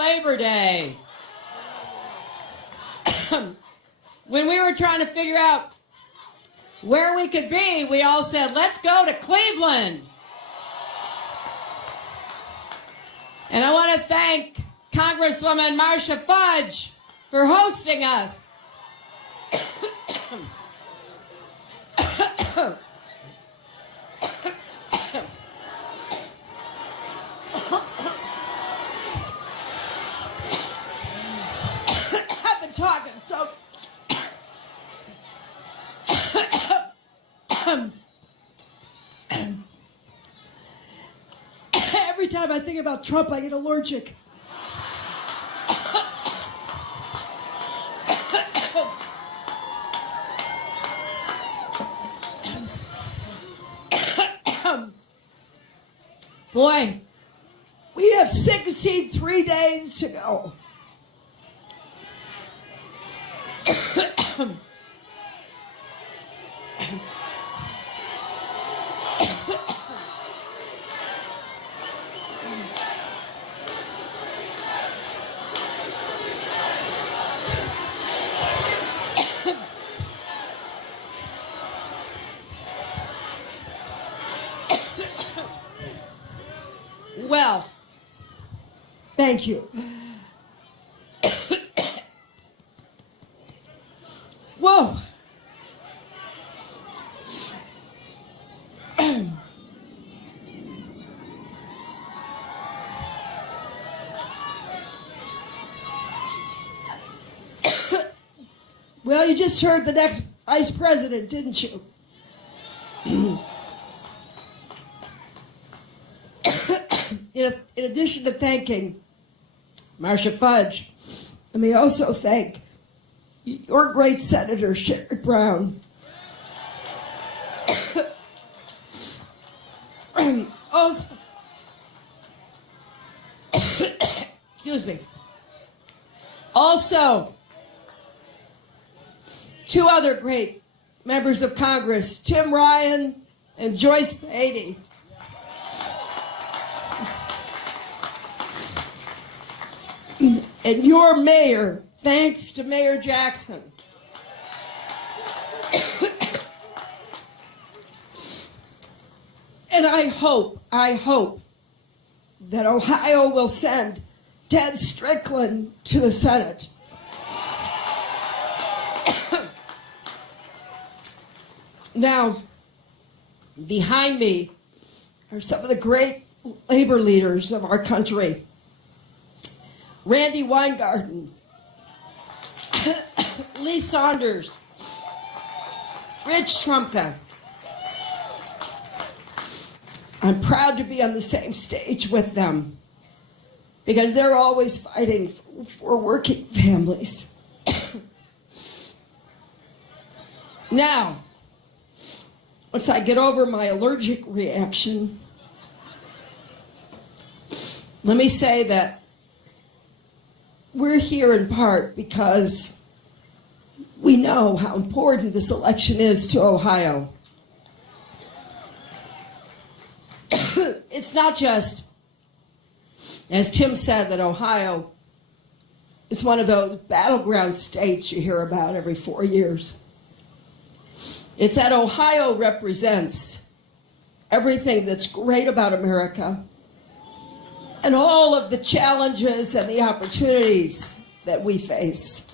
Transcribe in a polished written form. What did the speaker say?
Labor Day. When we were trying to figure out where we could be, we all said, let's go to Cleveland. And I want to thank Congresswoman Marcia Fudge for hosting us. I've been talking so... Every time I think about Trump, I get allergic. Boy, we have 63 days to go. Well, thank you. Whoa. Well, you just heard the next vice president, didn't you? In addition to thanking Marcia Fudge, let me also thank your great Senator Sherrod Brown. Also, excuse me. Also, two other great members of Congress, Tim Ryan and Joyce Beatty. And your mayor, thanks to Mayor Jackson. And I hope that Ohio will send Ted Strickland to the Senate. Now, behind me are some of the great labor leaders of our country. Randy Weingarten, Lee Saunders, Rich Trumka. I'm proud to be on the same stage with them because they're always fighting for working families. Now, once I get over my allergic reaction, let me say that we're here in part because we know how important this election is to Ohio. It's not just, as Tim said, that Ohio is one of those battleground states you hear about every 4 years. It's that Ohio represents everything that's great about America and all of the challenges and the opportunities that we face.